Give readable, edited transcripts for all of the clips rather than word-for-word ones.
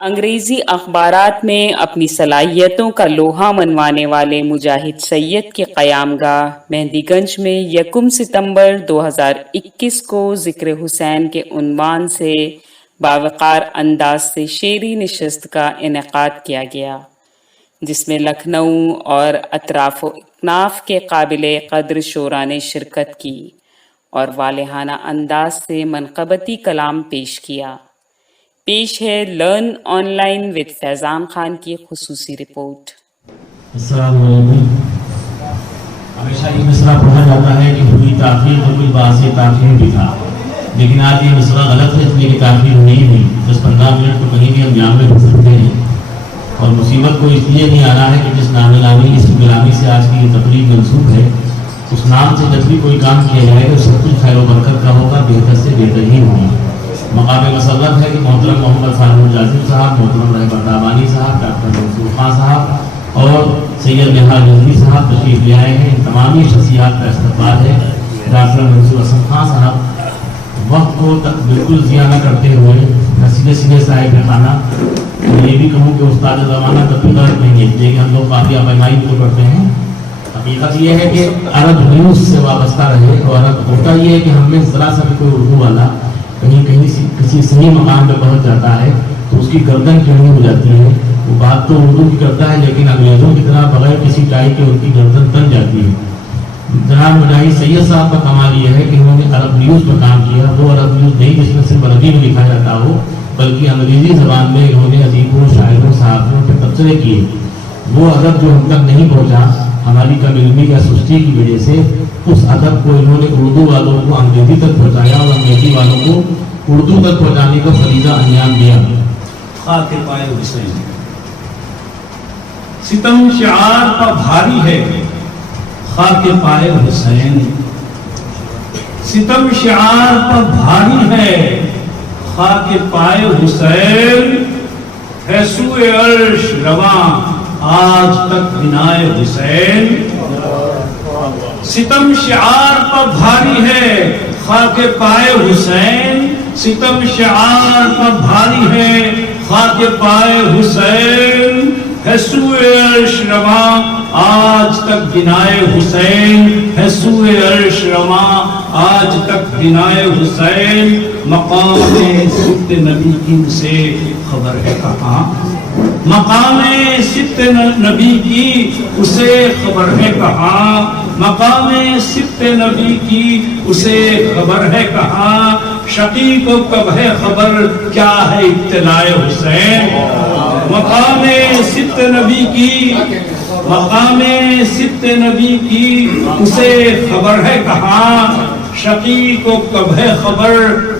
انگریزی اخبارات میں اپنی صلاحیتوں کا لوہا منوانے والے مجاہد سید کے قیام گاہ مہندی گنج میں 1 ستمبر 2021 کو ذکر حسین کے عنوان سے باوقار انداز سے شعری نشست کا انعقاد کیا گیا، جس میں لکھنؤ اور اطراف و اکناف کے قابل قدر شعراء نے شرکت کی اور والہانہ انداز سے منقبتی کلام پیش کیا۔ پیش ہے لرن آن لائن وتھ فیضان خان کی خصوصی رپورٹ۔ السلام علیکم۔ ہمیشہ یہ مصرع پڑھا جاتا ہے کہ ہوئی تاخیر تو کوئی باعث تاخیر بھی تھا، لیکن آج یہ مصرع غلط ہے، اس لیے کہ تاخیر نہیں ہوئی۔ 10-15 منٹ تو کہیں بھی ہم جام میں رک سکتے ہیں، اور مصیبت کو اس لیے نہیں آنا ہے کہ جس نام نامی اس غلامی سے آج کی یہ تقریب منسوب ہے، اس نام سے جب بھی کوئی کام کیا جائے گا سب کچھ خیر و برکت کا ہوگا، بہتر سے بہتر ہی ہوگا۔ مقام مسرت ہے کہ محترم محمد ثانوی الجاسم صاحب، محترم رہبر دامانی صاحب، ڈاکٹر منصور خان صاحب اور سید نہال رضوی صاحب تشریف لے آئے ہیں۔ ان تمامی شخصیات کا استقبال ہے۔ ڈاکٹر منصور حسن خان صاحب وقت کو بالکل ضیاع نہ کرتے ہوئے سیدھے سیدھے صاحب خانہ، یہ بھی کہوں کہ استاد زمانہ کبھی غلط نہیں ہے، لیکن ہم لوگ کافی آبائی کو پڑھتے ہیں۔ حقیقت یہ ہے کہ عرب نیوز سے وابستہ رہے، اور ہوتا یہ ہے کہ ہم میں ذرا سا بھی کوئی اردو والا کہیں کسی صحیح مقام پہ پہنچ جاتا ہے تو اس کی گردن ٹیڑھی ہو جاتی ہے۔ وہ بات تو اردو کی کرتا ہے، لیکن انگریزوں کی طرح بغیر کسی ٹائی کے ان کی گردن تن جاتی ہے۔ جناب مجاہد سید صاحب کا کمال یہ ہے کہ انہوں نے عرب نیوز پر کام کیا، وہ عرب نیوز نہیں جس میں صرف عربی میں لکھا جاتا ہو، بلکہ انگریزی زبان میں انہوں نے ادیبوں، شاعروں، صحافیوں پہ تبصرے کیے۔ وہ ادب جو ہم تک نہیں پہنچا ہماری کم علمی یا سستی کی وجہ سے، اس ادب کو انہوں نے اردو والوں کو انگریزی تک پہنچایا اور انگریزی والوں کو اردو تک پہنچانے کا فریضہ انجام دیا۔ خاک پائے حسین، ستم شعار پر بھاری ہے، خاک پائے حسین، ستم شعار پر بھاری ہے، خاک پائے حسین، ہے سوئے عرش رواں آج تک بنائے حسین۔ ستم شعار پر بھاری ہے، خاک پائے حسین، ستم شعار پر بھاری ہے، خاک پائے حسین، ہے سوئے عرش رواں آج تک بنائے حسین، ہے سوئے عرش رواں آج تک بنائے حسین۔ مقام صدق نبی کی سے خبر ہے کہاں، مقام صدق نبی کی اسے خبر ہے کہاں، مقام صدق نبی کی اسے خبر ہے کہاں، شقی کو کب ہے خبر کیا ہے ابتلاء حسین۔ مقام صدق نبی کی، مقام صدق نبی کی اسے خبر ہے کہاں، شقی کو کب ہے خبر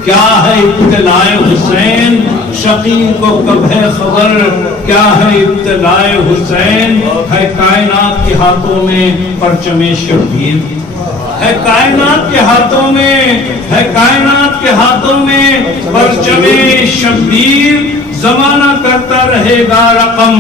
کیا ہے ابتلاء حسین، شقی کو کب ہے خبر کیا ہے ابتلاء حسین۔ ہے کائنات کے ہاتھوں میں پرچم شبیر، ہے کائنات کے ہاتھوں میں، ہے کائنات کے ہاتھوں میں پرچم شبیر، زمانہ کرتا رہے گا رقم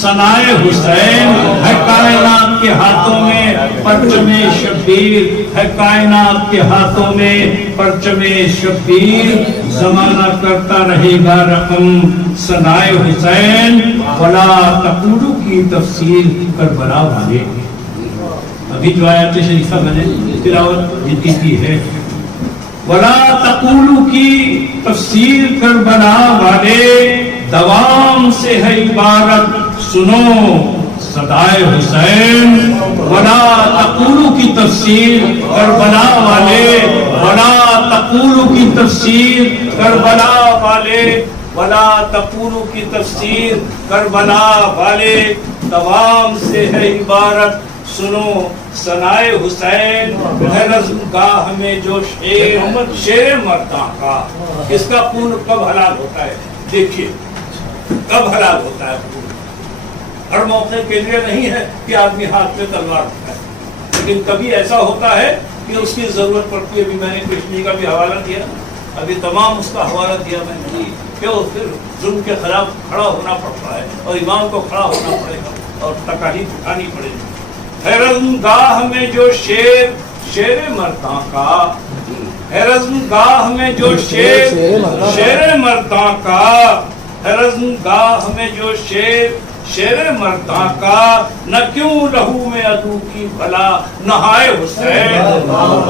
ثنائے حسین۔ ہے کائنات کے ہاتھوں میں پرچم شبیر، ہے کائنات کے ہاتھوں میں پرچم شبیر، زمانہ کرتا رہے گا رقم ثنائے حسین۔ ولا تقولوا کی تفسیر کربلا والے، ابھی جو آیات شریفہ میں نے تلاوت جن کی ہے، ولا تقولوا کی تفسیر کربلا والے، دوام سے ہے عبارت سنو صدائے حسین۔ ولا تقولوا کی تفسیر کربلا والے، ولا تقولوا کی تفسیر کربلا والے، ولا تقولوا کی تفسیر کربلا والے، دوام سے ہے عبارت سنو ثنائے حسین۔ ہے رزم گاہ میں جو شیر مرداں کا، اس کا خون کب حلال ہوتا ہے؟ دیکھیے کب حلال ہوتا ہے خون، ہر موقع کے لیے نہیں ہے کہ آدمی ہاتھ میں تلوار رکھتا ہے، لیکن کبھی ایسا ہوتا ہے کہ اس کی ضرورت پڑتی ہے۔ ابھی میں نے کشمیر کا بھی حوالہ دیا، ابھی تمام اس کا حوالہ دیا میں نے، کہ پھر ظلم کے خلاف کھڑا ہونا پڑتا ہے اور امام کو کھڑا ہونا پڑے گا اور تکالیف اٹھانی پڑے گی۔ ہے رزم گاہ میں جو شیر مرداں کا، ہے رزم گاہ میں جو شیر مرداں کا، ہے رزم گاہ میں جو شیر مرداں کا، نہ کیوں لہو میں عدو کی بھلا نہائے حسین.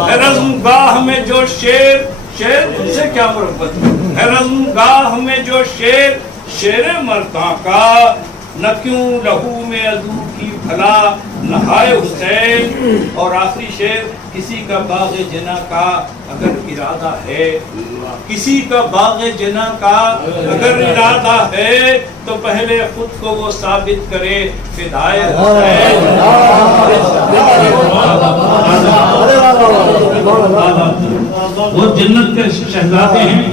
ہے رزم گاہ میں جو شیر ان سے کیا مربت ہے، رزم گاہ میں جو شیر مرداں کا، نہ کیوں لہو میں عدو کی بھلا نہائے حسین. اور آخری شعر، کسی کا باغ جنا کا اگر ارادہ ہے، کسی کا باغ جنا کا اگر ارادہ ہے، تو پہلے خود کو وہ ثابت کرے فدائے حسین. وہ جنت کے شہزادے ہیں.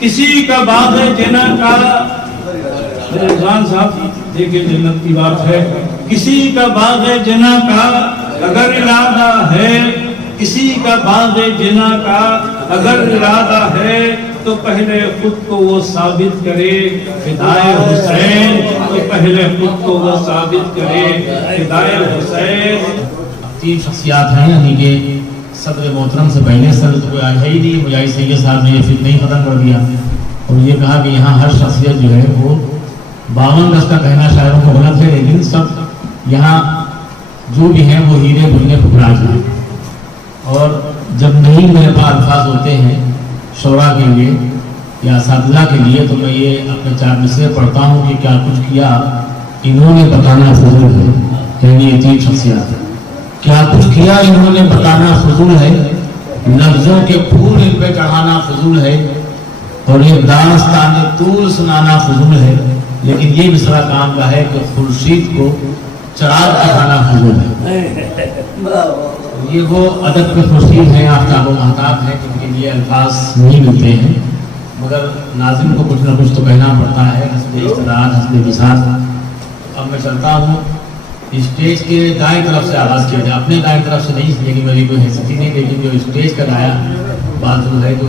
کسی کا باغ جنا کا، رضوان صاحب دیکھیں جنت کی بات ہے، کسی کا باغ جنا کا اگر ارادہ ہے، کسی کا باغ جنا کا اگر ارادہ ہے، تو پہلے خود کو وہ ثابت کرے فدائے حسین. تو پہلے خود کو وہ ثابت کرے فدائے حسین. 3 شخصیات ہیں، یعنی کہ صدر محترم سے پہلے صدر تو کوئی آیا ہی نہیں. مجاہد سید صاحب نے یہ فتنہ ہی ختم کر دیا اور یہ کہا کہ یہاں ہر شخصیت جو ہے وہ 52 گز کا کہنا شاعروں کو غلط ہے، لیکن سب یہاں جو بھی ہیں وہ ہیرے بھلنے پھکراج ہیں. اور جب نہیں میرے پاس الفاظ ہوتے ہیں شعراء کے لیے یا اساتذہ کے لیے، تو میں یہ اپنے 4 مصرے پڑھتا ہوں کہ کیا کچھ کیا انہوں نے بتانا فضول ہے. یعنی یہ 3 شخصیات ہیں. کیا کچھ کیا انہوں نے بتانا فضول ہے، لفظوں کے پھول ان پہ چڑھانا فضول ہے، اور یہ داستان طول سنانا فضول ہے. لیکن یہ مصرع کام کا ہے کہ خورشید کو چراغ دکھانا فضول ہے. یہ وہ ادب کے خورشید ہیں، آفتاب و مہتاب ہیں، جن کے لیے الفاظ نہیں ملتے ہیں، مگر ناظم کو کچھ نہ کچھ تو کہنا پڑتا ہے، حسب استطاعت حسب بساط. اب میں چلتا ہوں اسٹیج کے دائیں طرف سے آغاز کیا جائے. اپنے دائیں طرف سے نہیں، اس لیے کہ میری کوئی حیثیت نہیں، لیکن جو اسٹیج کا دایا بازو ہے جو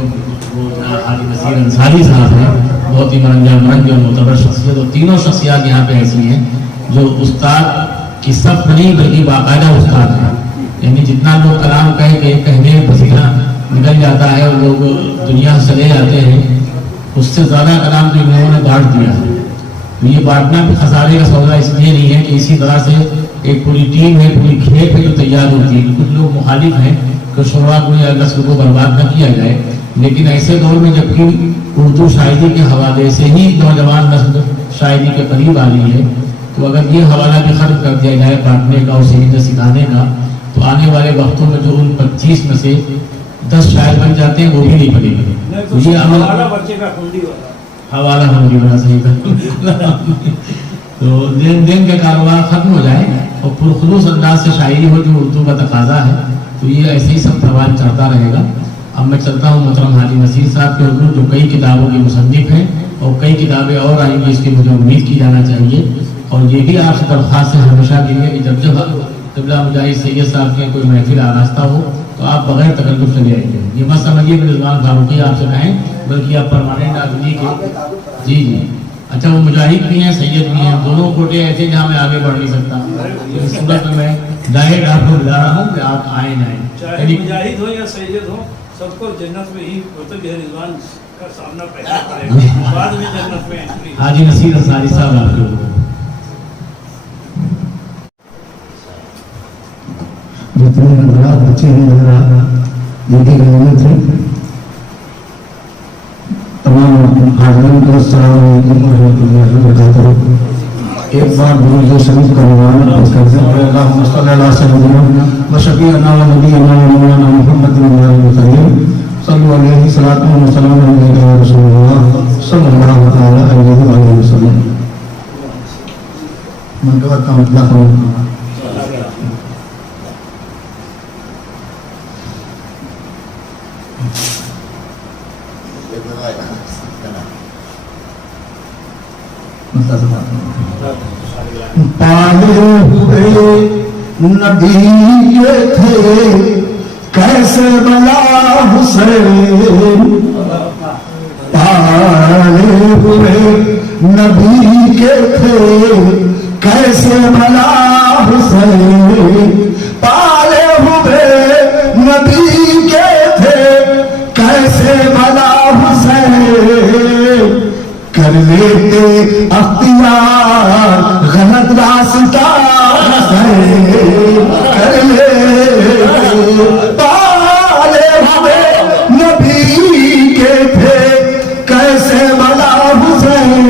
وہ حاجی نصیر انصاری صاحب ہیں، بہت ہی مرنج اور معتبر شخصیت. اور تینوں شخصیات یہاں پہ ایسی ہیں جو استاد کی صف نہیں بلکہ باقاعدہ استاد ہیں. یعنی جتنا لوگ کلام کہنے پسینہ نکل جاتا ہے اور لوگ دنیا سے چلے جاتے ہیں، اس سے زیادہ کلام تو انہوں نے بانٹ دیا ہے. تو یہ بانٹنا بھی خسارے کا سودا اس لیے نہیں ہے کہ اسی طرح سے ایک پوری ٹیم ہے، پوری کھیپ ہے جو تیار ہوتی ہے. کچھ لوگ مخالف ہیں کہ شعراء کو یا نسل کو برباد نہ کیا جائے، لیکن ایسے دور میں جبکہ اردو شاعری کے حوالے سے ہی نوجوان نسل شاعری کے قریب آ رہی ہے، تو اگر یہ حوالہ بھی ختم کر دیا جائے بانٹنے کا اور سیکھنے سکھانے کا، تو آنے والے وقتوں میں جو ان 25 میں سے 10 شاعر بن جاتے ہیں وہ بھی نہیں بنے گے. تو یہ عمل حوالہ ہوگی بڑا صحیح کا تو دین کے کاروبار ختم ہو جائے اور پرخلوص انداز سے شاعری ہو جو اردو کا تقاضا ہے، تو یہ ایسے ہی سب تروان چڑھتا رہے گا. اب میں چلتا ہوں محترم حاجی نصیر صاحب کے حضور، جو کئی کتابوں کے مصنف ہیں اور کئی کتابیں اور آئیں گی، اس کی مجھے امید کی جانا چاہیے. اور یہ بھی آپ سے درخواست ہے ہمیشہ کے لیے کہ جب قبلہ مجاہد سید صاحب کی کوئی محفل آراستہ ہو تو آپ بغیر تکلف چلے آئیں گے. یہ مت سمجھیے کہ رضوان فاروقی آپ سے کہیں، بلکہ آپ پرماننٹ آدمی کے جی اچھا وہ مجاہد بھی ہیں سید بھی ہیں، دونوں کوٹے ایسے جہاں میں آگے بڑھ نہیں سکتا. اس صورت میں ڈائریکٹ آپ کو بلا رہا ہوں کہ آپ آئیں نہ آئیں. چاہے مجاہد ہو یا سید ہو، سب کو جنت میں ہی مطلب رضوان کا سامنا پہنا پڑے گا، بعد میں جنت میں انٹری. حاجی نصیر انصاری صاحب آپ کے جتنے حضرات بچے ہیں دیکھے گئے تھے، تمام حاضرین کو السلام علیکم ورحمۃ اللہ وبرکاتہ. ایک بار درود شریف کا نوازہ پیش کرتے ہیں. اللہم صلی علی سیدنا و شفیعنا و نبینا و مولانا محمد صلی اللہ علیہ وسلم یا رسول اللہ صلی اللہ تعالی علیہ وسلم. منقبت کا مطلب ہے پالے ہوئے نبی کے تھے کیسے بلا حسین، پالے ہوئے نبی کے تھے کیسے بلا حسین، پالے ہوئے نبی کے تھے کیسے بلا حسین، لیتے اختیار غلط راستہ کر لیتے پالے ہوئے نبی کے تھے کیسے بلا حسین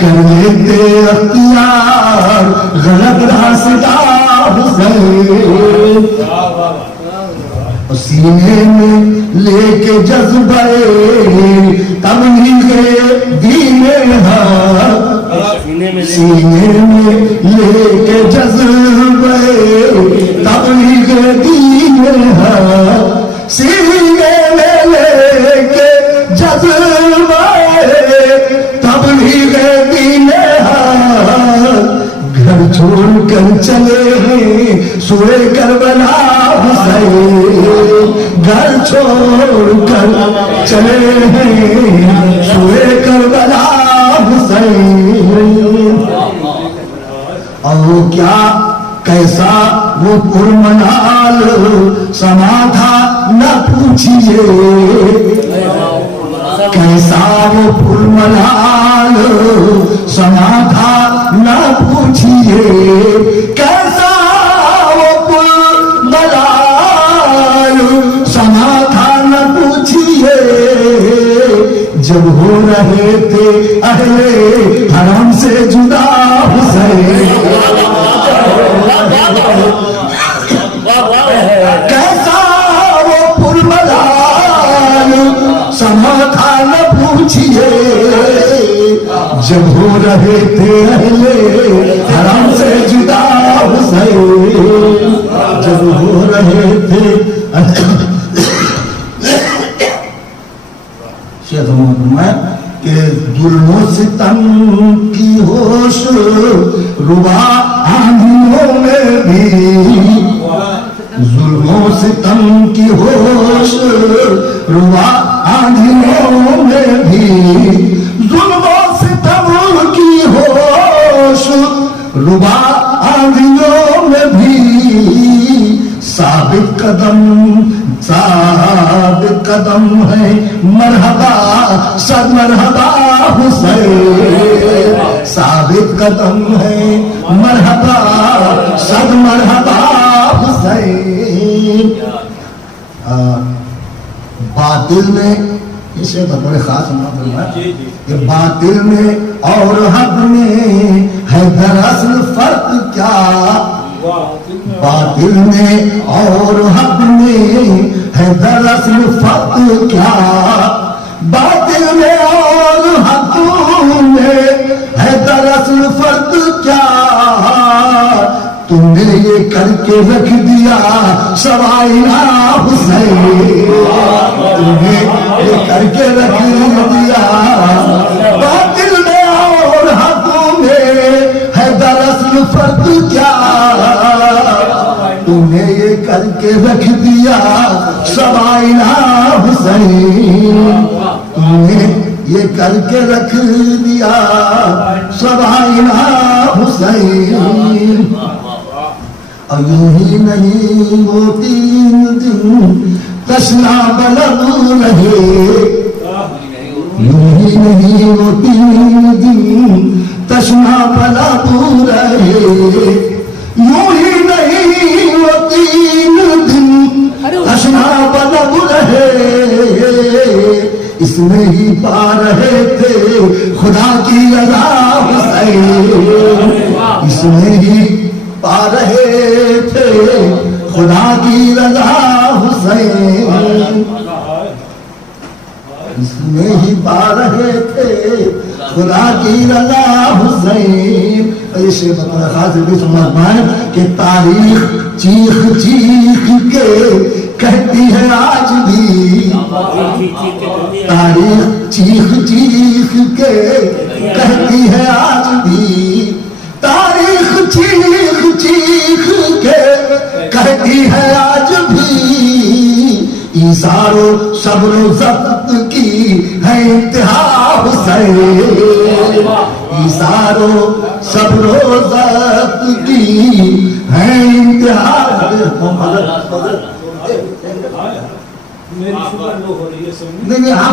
کر لیتے اختیار غلط راستہ حسین سینے میں لے کے جذبہ تبلیغ دین حق سینے میں لے کے جذبہ تبلیغ دین حق سینے میں لے کے جذبہ تبلیغ دین حق گھر چھوڑ کر چلے ہیں سوئے کربلا حسین گھر چھوڑ کر چلے ہیں سوئے کربلا حسین اور کیا کیسا وہ پرمنال سما تھا نہ پوچھئے کیسا وہ پرمنال سما تھا نہ پوچھئے کیسا وہ پرمنال سما تھا نہ پوچھئے جب ہو رہے تھے اہل حرم سے جدا حسین کیسا وہ پرمنال سما تھا نہ پوچھئے جب ہو رہے تھے اہل حرم سے جدا حسین جب ہو رہے تھے شیخ محمد کہ ظلم و ستم کی ہوش ربا آندھیوں میں بھی ظلم و ستم کی ہوش ربا آندھیوں میں بھی ظلم و ستم کی ہوش ربا آندھیوں میں بھی ثابت قدم ہے مرحبا صد مرحبا حسین ثابت قدم ہے مرحبا صد مرحبا حسین باطل میں اسے بڑے خاص کہ باطل میں اور حق میں ہے دراصل فرق کیا باطل میں اور حق میں ہے دراصل فرق کیا باطل میں اور حق میں ہے دراصل فرق کیا تم نے یہ کر کے رکھ دیا سوائنا حسین تم نے یہ کر کے رکھ دیا باطل میں اور حق میں ہے دراصل فرق کیا تم نے یہ کر کے رکھ دیا سوائنا حسین تم نے یہ کر کے رکھ دیا سوائنا حسین اور یوں ہی نہیں وہ 3 دن تشنا بلب رہے یوں ہی نہیں وہ 3 دن تشنا بلب رہے یوں ہی نہیں وہ 3 دن تشنا بلب رہے اس میں ہی پا رہے تھے خدا کی رضا حسین اس میں ہی پا رہے تھے خدا کی رضا حسین اس میں ہی پا رہے تھے خدا کی رضا حسین ایسے بطور خاص بھی سمجھائیں کہ تاریخ چیخ چیخ کے کہتی ہے آج بھی تاریخ چیخ چیخ کے کہتی ہے آج بھی تاریخ چیخ چیخ کے کہتی ہے آج بھی ایثار و صبر و ضبط کی ہے انتہا حسین ایثار و صبر و ضبط کی ہے انتہا نہیں ہاں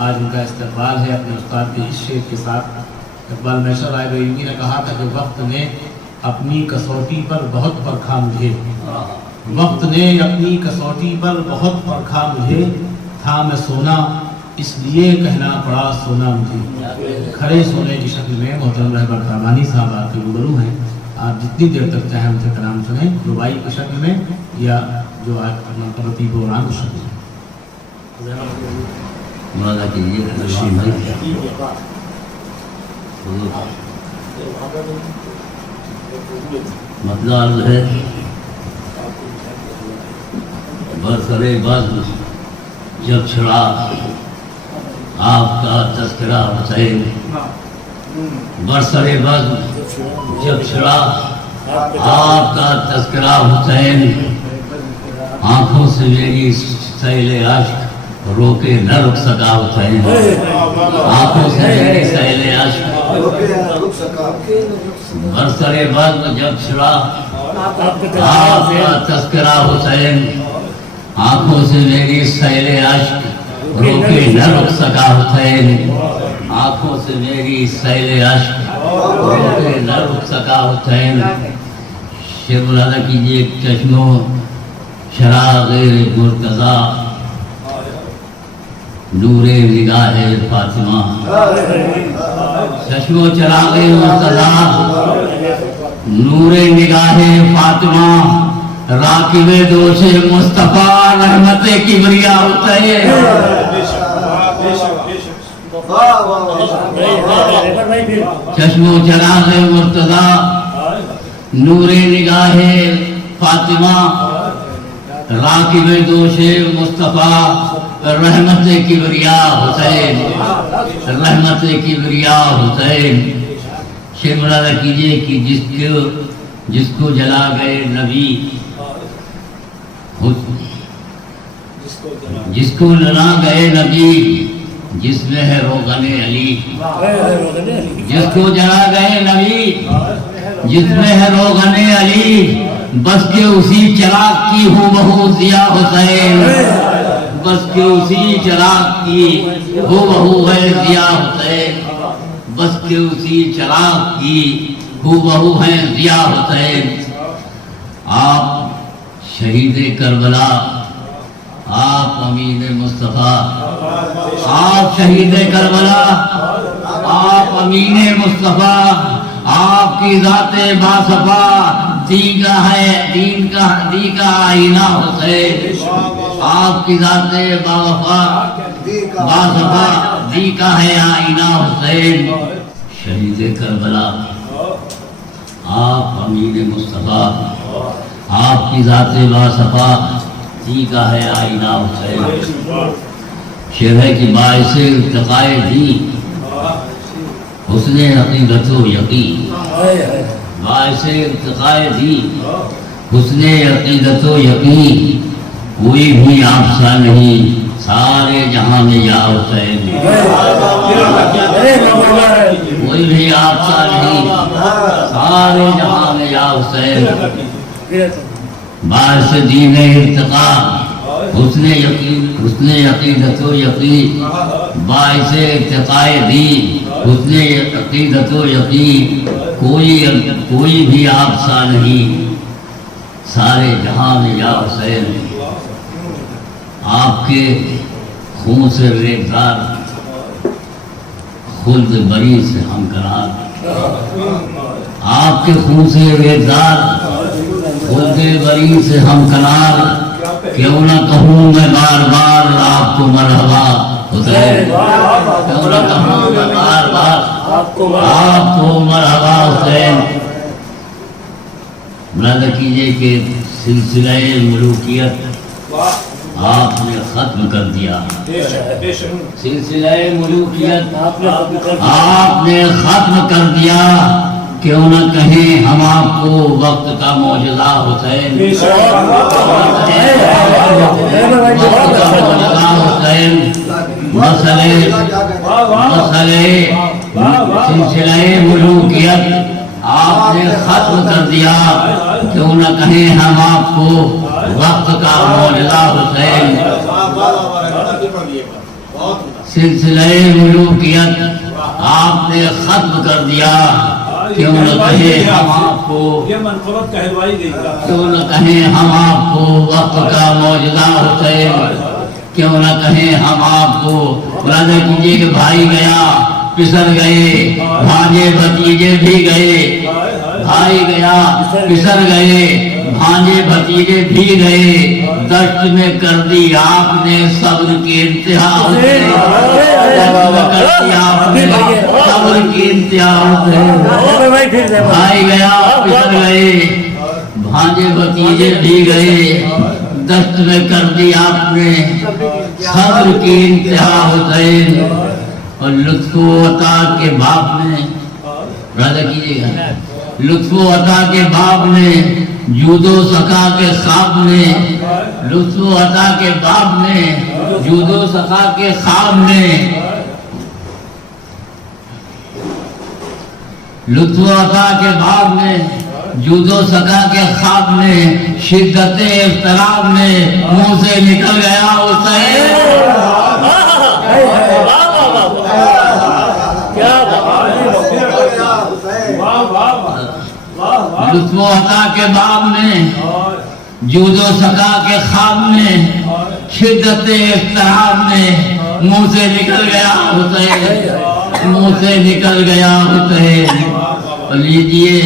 آج ان کا استقبال ہے اپنے استاد کے اس شعر کے ساتھ۔ اقبال میسر رائے بریلوی نے کہا تھا کہ وقت نے اپنی کسوٹی پر بہت پرکھا مجھے، وقت نے اپنی کسوٹی پر بہت پرکھا مجھے، تھا میں سونا اس لیے کہنا پڑا سونا مجھے۔ کھڑے سونے کی شکل میں محترم رہبر فرمانی صاحب آپ کے روبرو ہیں، آپ جتنی دیر تک چاہیں ان سے کلام سنیں، ربائی کی شکل میں یا جو آج ترتیب و رنگ کی شکل میں۔ مولانا کیجیے نشین بھائی، مطلب عرض ہے برسرے بزم جب چھڑا آپ کا تذکرہ حسین، برسرے بزم جب چھڑا آپ کا تذکرہ حسین، آنکھوں سے میری سیل عشق روکے نہ رک سکا حسین، آنکھوں سے میری سیل عشق برسرے بزم جب چھڑا آپ کا تذکرہ حسین، آنکھوں سے میری سیل عشق روکے نہ رک سکا حسین، آنکھوں سے میری سیل عشق روکے نہ رک سکا حسین۔ شعر ملاحظہ کیجیے، چشموں چراغ مرتضیٰ نور نگاہ فاطمہ، چشموں چراغ مرتضیٰ نور نگاہ فاطمہ، راکب دوش مصطفیٰ رحمت کبریا حسین، چشموں چراغ مرتضیٰ نور نگاہ فاطمہ، راکب دوش مصطفیٰ رحمت کبریا حسین، رحمت کبریا حسین۔ شعر ملاحظہ کیجئے کہ جس کو جلا گئے نبی، جس کو جلا گئے نبی، جس میں ہے روغن علی، جس کو جلا گئے نبی جس میں ہے روغن علی، بس کے اسی چراغ کی ہو بہو ضیا حسین، بس کے اسی چراغ کی ہو بہو ہے ضیا حسین، بس کے اسی چراغ کی ہو بہو ہے ضیا حسین۔ آپ شہید کربلا، آپ امین مصطفیٰ، آپ شہید کربلا، آپ امین مصطفیٰ، آپ کی ذات باصفا، دین کا آئینہ حسین، آپ کی ذات باصفا، دی کا ہے آئینہ حسین۔ شہید کربلا، آپ امین مصطفیٰ، آپ کی ذات باصفا، دی کا ہے آئینہ حسین۔ شعر ہے کہ باعث ارتقاء دین حسن عقیدت و یقین، باعث ارتقاء دین حسن عقیدت و یقین، کوئی بھی آپ سا نہیں سارے جہاں میں یا حسین، کوئی بھی آپ سا نہیں سارے جہاں میں یا حسین۔ باعث دین ارتقاء حسن یقین، حسن عقیدت و یقین، باعث ارتقاء دین حسن عقیدت و یقین، کوئی بھی آپ سا نہیں سارے جہاں میں یا حسین۔ آپ کے خون سے ریگزار، خلد بری سے ہم قرار، آپ کے خون سے ریگزار، خلد بری سے ہم قرار، کیوں نہ کہوں میں بار بار آپ کو مرحبا حسین، کیوں نہ کہوں میں بار بار آپ کو مرحبا حسین۔ ملاحظہ کیجئے کہ سلسلہ ملوکیت آپ نے ختم کر دیا، سلسلہ ملوکیت آپ نے ختم کر دیا، کیوں نہ کہیں ہم آپ کو وقت کا معجزہ حسین، وقت کا معجزہ حسین۔ مسئلے سلسلہ ملوکیت آپ نے ختم کر دیا، کیوں نہ کہیں ہم آپ کو وقت کا معجزہ حسین۔ سلسلہ ملوکیت آپ نے ختم کر دیا. کیوں نہ کہیں ہم آپ کو، یہ منقبت کہلوائی گئی تھا. کیوں نہ کہیں ہم آپ کو وقت کا معجزہ حسین، کیوں نہ کہیں ہم آپ کو وعدہ کیجیے کہ بھائی گیا پسر گئے، بھانجے بھتیجے بھی گئے، بھائی گیا پسر گئے، بھانجے بھتیجے بھی گئے، دشت میں کر دی آپ نے صبر کی انتہا حسین، دشت میں کر دی آپ نے صبر کی انتہا حسین. بھائی گیا پسر گئے، بھانجے بھتیجے بھی گئے، دشت میں کر دی آپ نے صبر کی انتہا حسین. اور لطف و عطا کے باپ نے، راضا کیجیے گا، لطف و عطا کے باپ نے، جود و سخا کے خواب نے، لطف و عطا کے باپ نے، جود و سخا کے خواب نے، لطف و عطا کے باپ نے، جود و سخا کے خواب نے، شدت اضطراب میں منہ سے نکل گیا حسین. لطف و عطا کے باب میں، جود و سخا کے خواب میں، شدت اضطراب میں منہ سے نکل گیا حسین، منہ سے نکل گیا حسین. لیجئے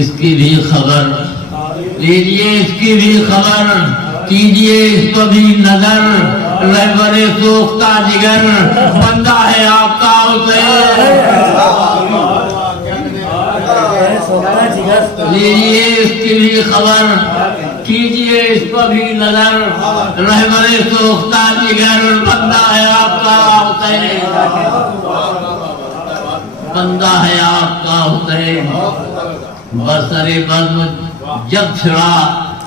اس کی بھی خبر، لیجئے اس کی بھی خبر، کیجئے اس کو بھی نظر، رہبر سوختہ جگر بندہ ہے آپ کا حسین. لیجئے اس کی بھی خبر، کیجئے اس کو بھی نظر، رہبر سوختہ جگر بندہ ہے آپ کا حسین، بندہ ہے آپ کا حسین. بسر بزم جب چھڑا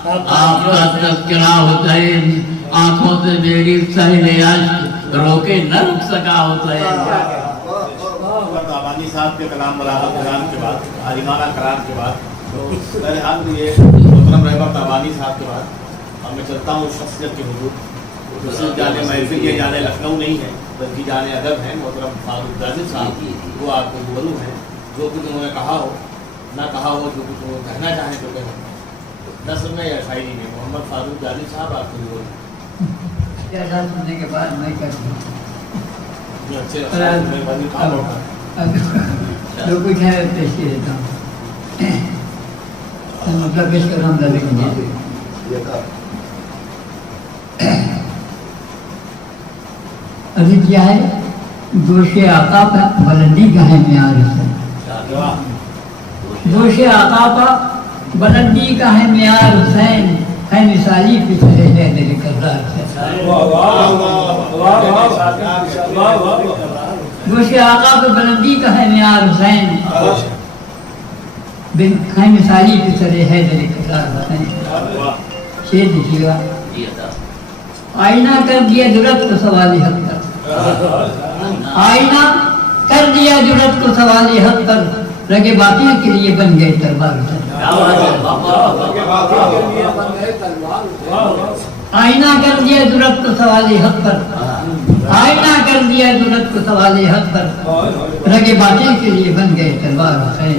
آپ کا تذکرہ حسین، آنکھوں سے میری سہل اشک روکے نہ رک سکا حسین. تابانی صاحب کے کلام ملاحظہ کرام کے بعد، عالمانہ کرام کے بعد، میرے ہاتھ میں یہ محترم رہبر تابانی صاحب کے بعد اب میں چلتا ہوں شخصیت کے حضور. مسجد جانے محفل یہ جانے لکھنؤ نہیں ہے بلکہ جانے ادب ہیں. محترم فاروق جاذب صاحب وہ آپ کے روبرو ہیں، جو کچھ انہوں نے کہا ہو نہ کہا ہو، جو کچھ وہ کہنا چاہیں تو کہیں، نثر میں یا شاعری میں. محمد فاروق جاذب صاحب آپ کے روبرو سننے کے بعد میں کرتا ہوں جو اچھے مہربانی کام ہوگا. جو کچھ ہے پیش کر دیتا ہوں. مطلب پیش کر رہا ہوں دادے کے ابھی کیا ہے، جوش آقا پر بلندی کا ہے معیار حسین، جوش آقا پر بلندی کا ہے معیار حسین، ہے مثالی پچھلے ہے دل کردار حسین. جوش آقا پر بلندی کا ہے معیار حسین، ہے مثالی پچھلے ہے دل کردار حسین. شعر دیکھیے گا، آئینہ کر دیا جرت کو سوالی حق پر، آئینہ کر دیا جرت کو سوالی حق پر، رگے باطل کے لیے بن گئے تلوار حسین. آئینہ کر دیا جرت کو سوالی حق پر، آئینہ کر دیا جرت کو سوالی حق پر، رگے باطل کے لیے بن گئے تلوار حسین.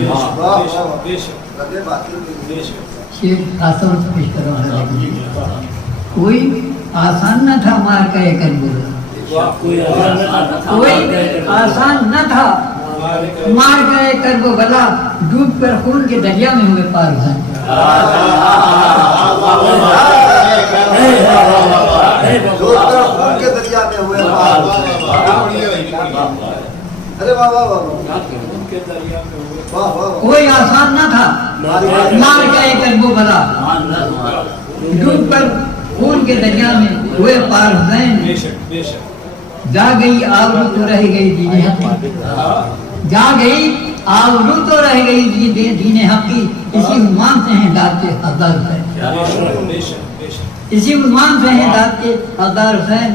شیر آسان سے پیش کر رہا ہے. کوئی آسان نہ تھا مار کا ایک کربلا، کوئی آسان نہ تھا مار کا ایک کربلا، ڈوب کر خون کے دریا میں ہوئے پار حسین. کوئی آسان نہ تھا مار کا ایک کربلا، ڈوب کر خون کے دریا میں ہوئے پار حسین. جا گئی آبرو تو رہ گئی دین حقی، جا گئی آبرو تو رہ گئی دین حقی، اسی عنوان سے ہیں داد کے حقدار حسین، اسی عنوان سے ہیں داد کے حقدار حسین.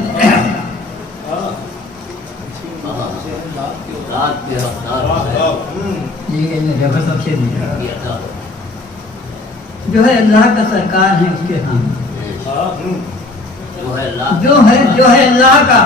جو ہے اللہ کا سرکار ہے اس کے ہم، جو ہے اللہ کا